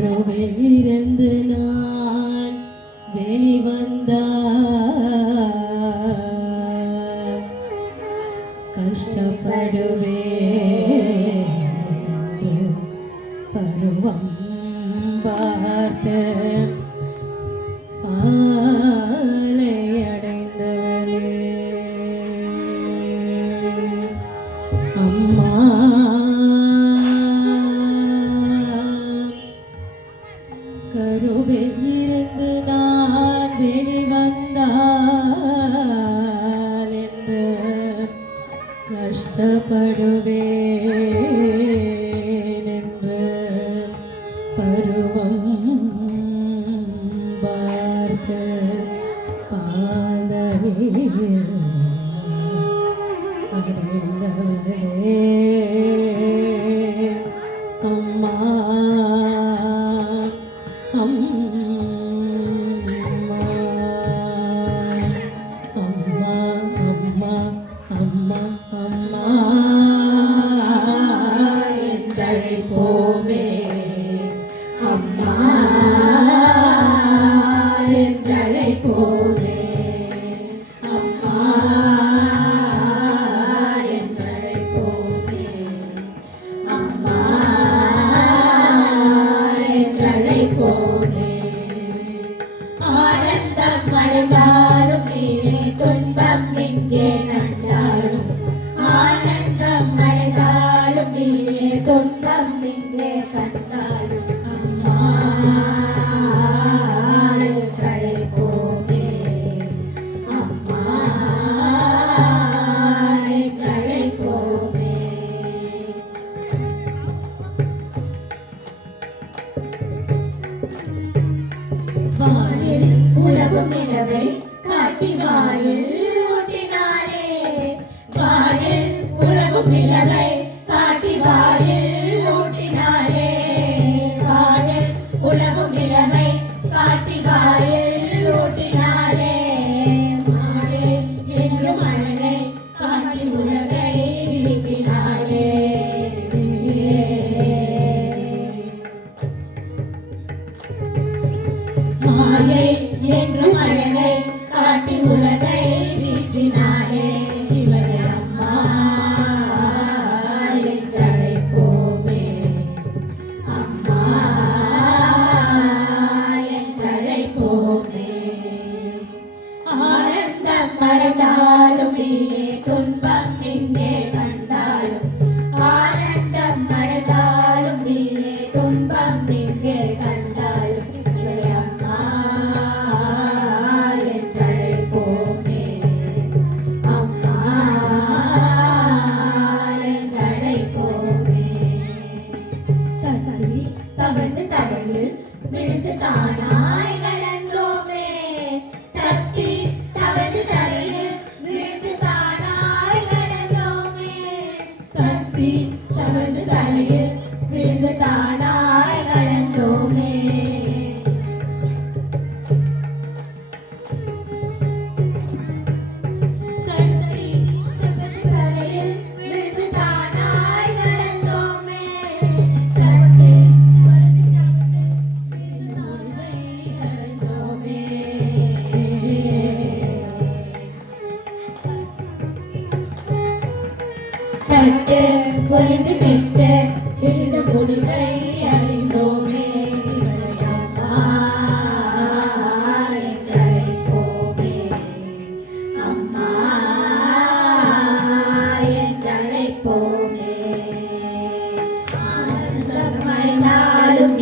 கருவிலிருந்து நான் வெளிவந்த கஷ்டப்படுவே பருவம் பார்த்து பாலை அடைந்தவளே அம்மா கருவில் இருந்து நான் வெளிவந்தால் என்று கஷ்டப்படுவேன் என்று பருவம் பார்த்து பாதணியில் அடைந்தவளே அம்மா அம்மா அம்மா அம்மா அம்மா அம்மா என்றழைப்போமே அம்மா என்றழைப்போமே அம்மா என்றழைப்போமே அம்மா என்றழைப்போமே ஆனந்தம் அடைந்தாலும் துன்பம் இங்கே கண்டாலும் ஆனந்தம் அடைந்தாலும் துன்பம் இங்கே கண்டாலும் அம்மா என்றழைப்போமே அம்மா என்றழைப்போமே வானில் உலகும் நிலவை காட்டி வாயில் ஊட்டினாரே வானில் உலகும் நிலவை காட்டி வாயில் ஊட்டினாரே வானில் உலகும் நிலவை காட்டி வாயில் ஊட்டினாரே மாலே என்று மழலை காட்டி உலகை வீட்டினாரே மாலை என்று மழலை காட்டி உலகை வீற்றினாலே இவளை அம்மா என்றழைப்போமே அம்மா என்றழைப்போமே ஆனந்தம் அடைந்தாலும் துன்பம் இங்கே கண்டாலும் ஆனந்தம் அடைந்தாலும் துன்பம் இங்கே கண்டாலும் தவழ்ந்து தரையில் விழுந்து தானாய் நடந்தோமே தட்டி தவழ்ந்து தரையில் விழுந்து தானாய் நடந்தோமே தட்டி தவழ்ந்து தரையில் விழுந்து தானாய் நடந்தோமே தட்டி தவழ்ந்து தரையில் விழுந்து தானாய் நடந்தோமே தட்டி கட்டு பொறிந்து கெட்டு இருந்த முடிவை அறிந்தோமே இவளை அம்மா என்றழைப்போமே அம்மா என்றழைப்போமே ஆனந்தம் அடைந்தாலும்